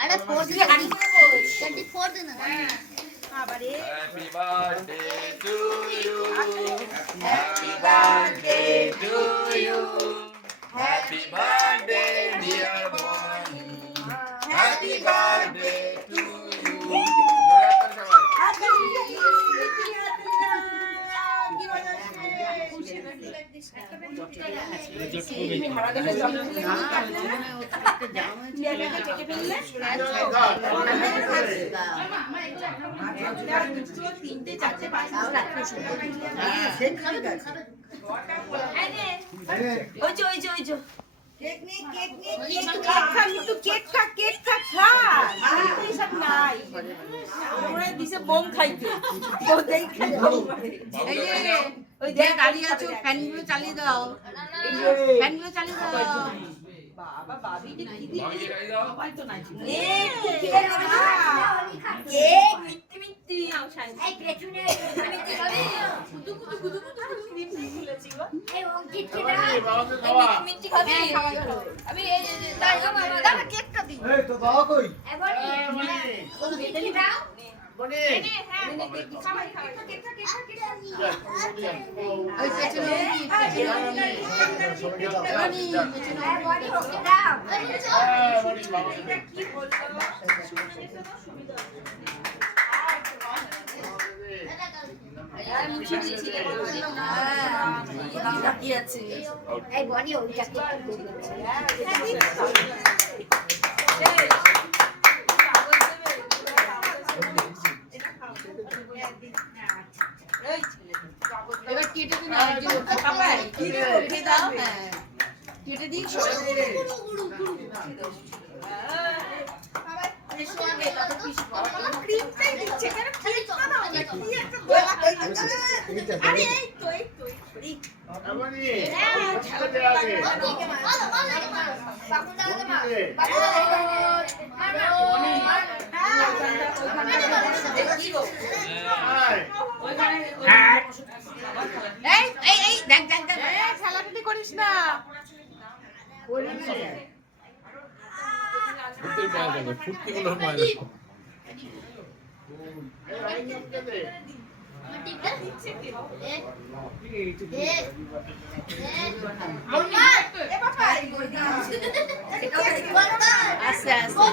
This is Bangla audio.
আরে 4 দিয়ে হারি 24 দিন আবারে happy birthday to you happy birthday to you happy birthday dear Boni happy birthday to you বোম খাইতে ওই দেখ গাড়ি আছে ফ্যানগুলো চালিয়ে দাও ফ্যানগুলো চালিয়ে দাও বাবা বাবি কি দিয়ে মোবাইল তো নাই কেক মিষ্টি মিষ্টি আউশাই এই পেছনে মিষ্টি খাবি কুদু কুদু কুদু কুদু মিষ্টি খুলেছি গো এই ও কিটকে দাও মিষ্টি খাবি আমি দাও বাবা দাও কেকটা দি এই তো দাও কই এবার ও মিষ্টি দাও বনে হ্যাঁ খাওয়াই খাওয়াই কেক ওই পেছনে বনি বনি ওকে দাও এটা কি বলছো সুবিধা আর মুছি দিছি কি আছে এই বনি ওইটা এবার কেটে দিন বাবা কেটে দাও হ্যাঁ কেটে দিই সবাই বাবা এসো আগে কত পিস ক্রিমটাই দিচ্ছে কেন খালি তো না কি একটা গোলা আরে এই তো এই বাবানি ছেড়ে দে আগে বাবু দাও না বাবু খেলাধুলি করিস না আস্তে আস্তে